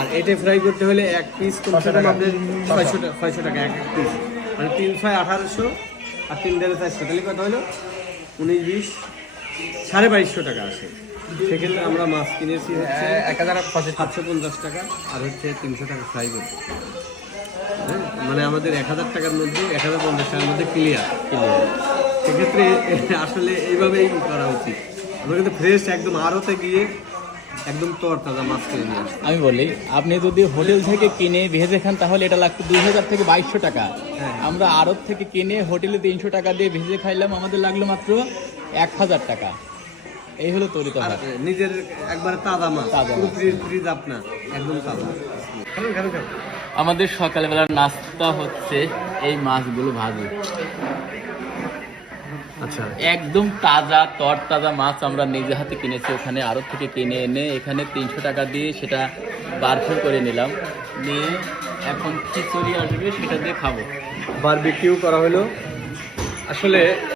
আর এটা ফ্রাই করতে হলে এক পিস কমসে কম আপনার 600 টাকা এক পিস, মানে 3 6 1800 আর 3 দেড় 400, তাহলে কত হলো 19 20 2250 টাকা আসে। সেক্ষেত্রে আমরা মাছ কিনেছি হচ্ছে 1750 টাকা আর হচ্ছে 300 টাকা ফ্রাই করতে। হ্যাঁ, মানে আমাদের 1000 টাকার মধ্যে 1050 টাকার মধ্যে ক্লিয়ার। সেক্ষেত্রে আসলে এইভাবেই করা উচিত। আমরা কিন্তু ফ্রেশ একদম আড়তে গিয়ে একদম তরতাজা মাছ কিনে নিয়ে আসি। আমি বলি, আপনি যদি হোটেল থেকে কিনে ভেজে খান তাহলে এটা লাগতো 2000 থেকে 2200 টাকা। আমরা আড়ত থেকে কিনে হোটেলে 300 টাকা দিয়ে ভেজে খাইলাম, আমাদের লাগলো মাত্র 1000 টাকা। এই হলো তরিত আর ভাত। নিজের একবারে তাজা মাছ, তাজা পুরো মাছ। ফ্রিজ আপনার একদম তাজা। খাবেন। আমাদের সকালবেলার নাস্তা হচ্ছে এই মাছগুলো ভাজি। আচ্ছা, একদম তাজা তরতাজা মাছ আমরা নিজে হাতে কিনেছি, ওখানে আড়ত থেকে কিনে এনে এখানে 300 টাকা দিয়ে সেটা বারফি করে নিলাম, নিয়ে এখন খিচুড়ি আসবে সেটা দিয়ে খাবো। বারবিকিউ করা হলো আসলে।